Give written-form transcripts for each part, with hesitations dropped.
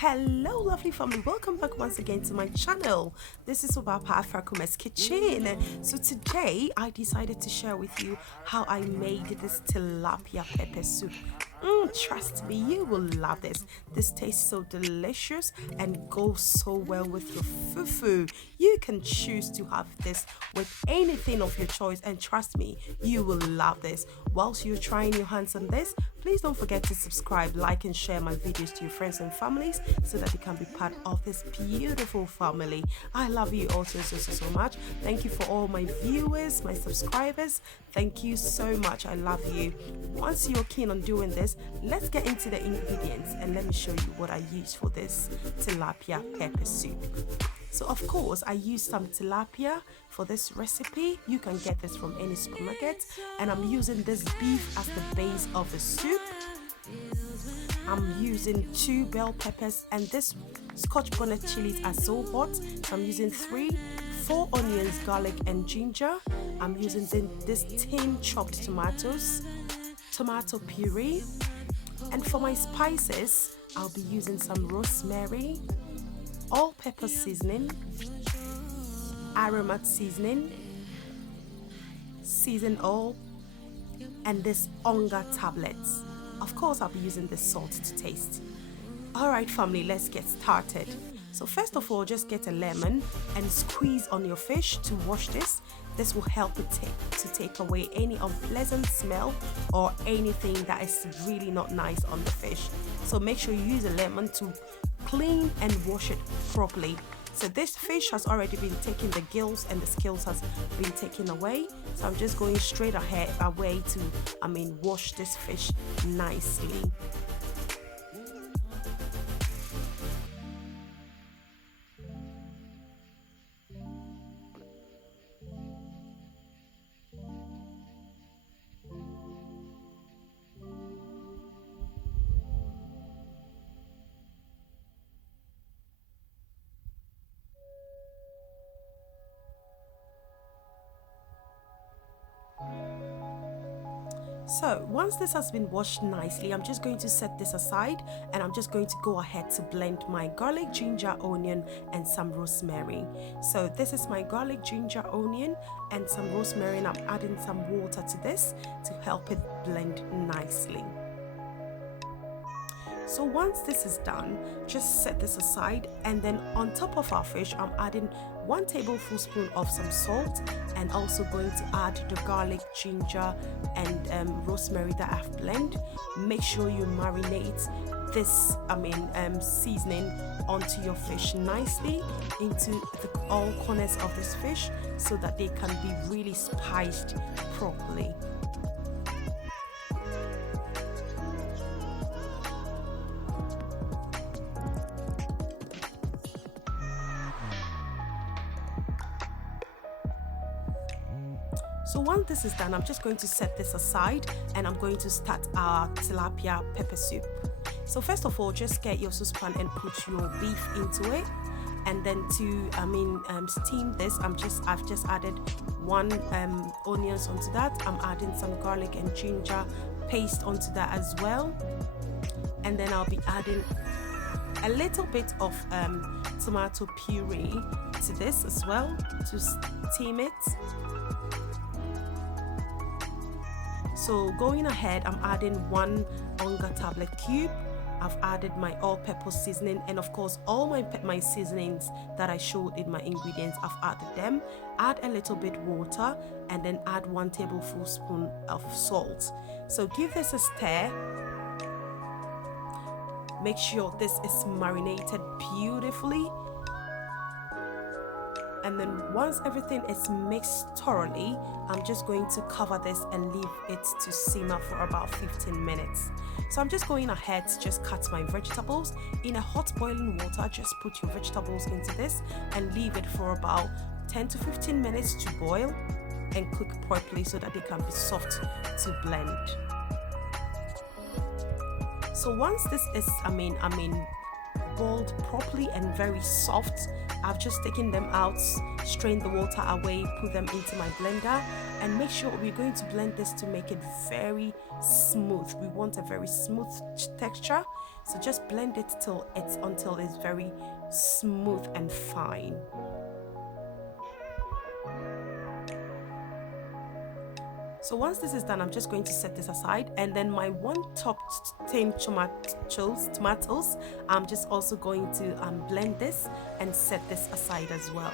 Hello lovely family, welcome back once again to my channel. This is Obapa Afrakuma's kitchen. So today I decided to share with you how I made this tilapia pepper soup. Trust me, you will love this. This tastes so delicious and goes so well with your fufu. You can choose to have this with anything of your choice, and trust me, you will love this. Whilst you're trying your hands on this, please don't forget to subscribe, like and share my videos to your friends and families so that they can be part of this beautiful family. I love you all so much. Thank you for all my viewers, my subscribers. Thank you so much. I love you. Once you're keen on doing this, let's get into the ingredients and let me show you what I use for this tilapia pepper soup. So of course I use some tilapia for this recipe. You can get this from any supermarket, and I'm using this beef as the base of the soup. I'm using 2 bell peppers, and this scotch bonnet chilies are so hot, so I'm using 4 onions, garlic and ginger. I'm using this tin chopped tomatoes, tomato puree, and for my spices I'll be using some rosemary, all-pepper seasoning, aromat seasoning, seasoned oil, and this onga tablets. Of course I'll be using the salt to taste. Alright family, let's get started. So first of all, just get a lemon and squeeze on your fish to wash this. This will help it to take away any unpleasant smell or anything that is really not nice on the fish. So make sure you use a lemon to clean and wash it properly. So this fish has already been taken, the gills and the scales has been taken away. So I'm just going straight ahead away to wash this fish nicely. So once this has been washed nicely, I'm just going to set this aside, and I'm just going to go ahead to blend my garlic, ginger, onion and some rosemary. So this is my garlic, ginger, onion and some rosemary, and I'm adding some water to this to help it blend nicely. So once this is done, just set this aside, and then on top of our fish I'm adding 1 tablespoon of some salt, and also going to add the garlic, ginger and rosemary that I've blended. Make sure you marinate this seasoning onto your fish nicely into all corners of this fish so that they can be really spiced properly. So once this is done, I'm just going to set this aside, and I'm going to start our tilapia pepper soup. So first of all, just get your saucepan and put your beef into it, and then to steam this, I've just added 1 onions onto that. I'm adding some garlic and ginger paste onto that as well, and then I'll be adding a little bit of tomato puree to this as well to steam it. So going ahead, I'm adding 1 onga tablet cube. I've added my all-pepper seasoning, and of course all my seasonings that I showed in my ingredients, I've added them. Add a little bit water, and then add 1 tablespoon of salt. So give this a stir. Make sure this is marinated beautifully. And then once everything is mixed thoroughly, I'm just going to cover this and leave it to simmer for about 15 minutes. So I'm just going ahead to just cut my vegetables in a hot boiling water. Just put your vegetables into this and leave it for about 10 to 15 minutes to boil and cook properly so that they can be soft to blend. So once this is boiled properly and very soft, I've just taken them out, strained the water away, put them into my blender, and make sure we're going to blend this to make it very smooth. We want a very smooth texture. So just blend it until it's very smooth and fine. So once this is done, I'm just going to set this aside, and then my one top 10 tomatoes, I'm just also going to blend this and set this aside as well.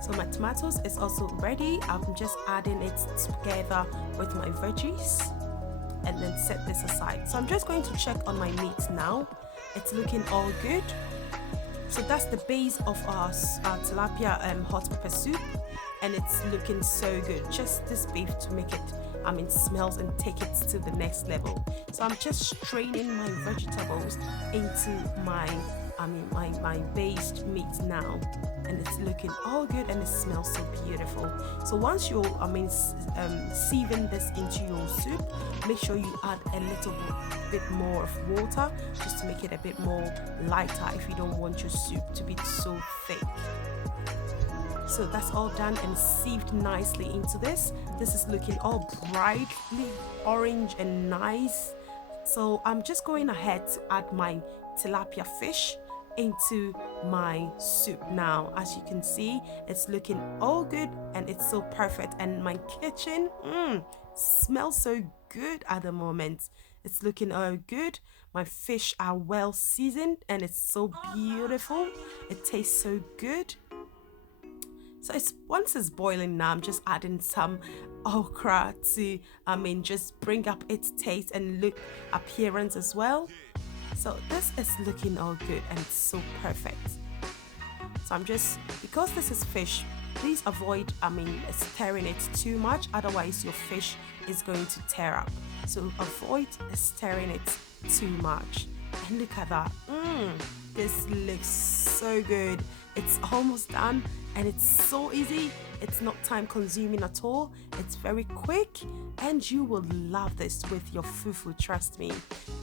So my tomatoes is also ready. I'm just adding it together with my veggies and then set this aside. So I'm just going to check on my meat now. It's looking all good. So that's the base of our tilapia hot pepper soup, and it's looking so good. Just this beef to make it, smells and take it to the next level. So I'm just straining my vegetables into my based meat now, and it's looking all good and it smells so beautiful. So once you're sieving this into your soup, make sure you add a little bit more of water just to make it a bit more lighter if you don't want your soup to be so thick. So that's all done and sieved nicely into this. This is looking all brightly orange and nice. So I'm just going ahead to add my tilapia fish into my soup now. As you can see, it's looking all good and it's so perfect, and my kitchen smells so good at the moment. It's looking all good. My fish are well seasoned and it's so beautiful. It tastes so good. So once it's boiling now, I'm just adding some okra to just bring up its taste and appearance as well. So this is looking all good and it's so perfect. So because this is fish, please avoid stirring it too much, otherwise your fish is going to tear up. So avoid stirring it too much. And look at that. This looks so good. It's almost done and it's so easy. It's not time consuming at all. It's very quick and you will love this with your fufu, trust me.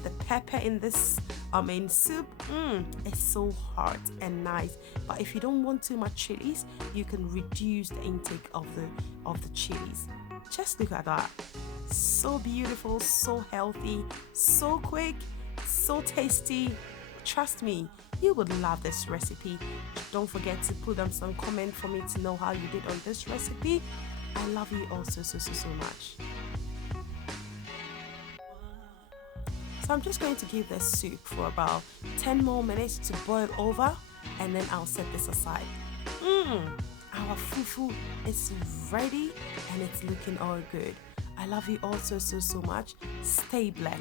The pepper in this soup is so hot and nice. But if you don't want too much chilies, you can reduce the intake of the chilies. Just look at that. So beautiful, so healthy, so quick, so tasty. Trust me, you would love this recipe. Don't forget to put down some comment for me to know how you did on this recipe. I love you all so much. So I'm just going to give this soup for about 10 more minutes to boil over, and then I'll set this aside. Our fufu is ready and it's looking all good. I love you all so much. Stay blessed.